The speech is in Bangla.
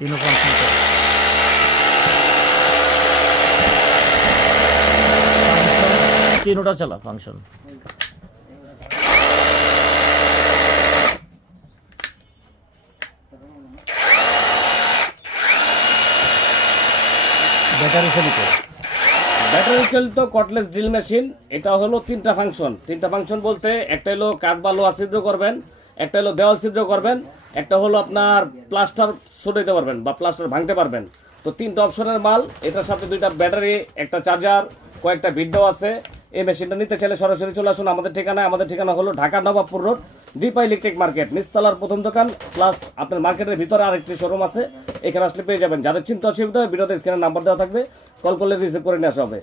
तीनों फंक्शन করে। तीनोटा चला फंक्शन। ব্যাটারি চালিত ব্যাটারি চালিত কটলেস ড্রিল মেশিন। এটা হলো তিনটা ফাংশন বলতে একটা হলো কাঠ বা লোহা ছিদ্র করবেন, একটা হলো দেওয়াল ছিদ্র করবেন, একটা হলো আপনার প্লাস্টার ছড়াইতে পারবেন বা প্লাস্টার ভাঙতে পারবেন। তো তিনটা অপশনের মাল। এটার সাথে দুইটা ব্যাটারি, একটা চার্জার, কয়েকটা ভিডিও আছে। এই মেশিনটা নিতে চাইলে সরাসরি চলে আসুন আমাদের ঠিকানায়। আমাদের ঠিকানা হলো Dhaka Nawabpur road, Dipa electric market, নিচতলার প্রথম দোকান, প্লাস আপনার মার্কেটের ভিতরে আরেকটি শোরুম আছে। এখানে আসলে পেয়ে যাবেন। যাদের চিন্তা অসুবিধা হয় ভিডিওতে স্ক্রিনের নাম্বার দেওয়া থাকবে, কল করলে রিসিভ করে নিয়ে আসা হবে।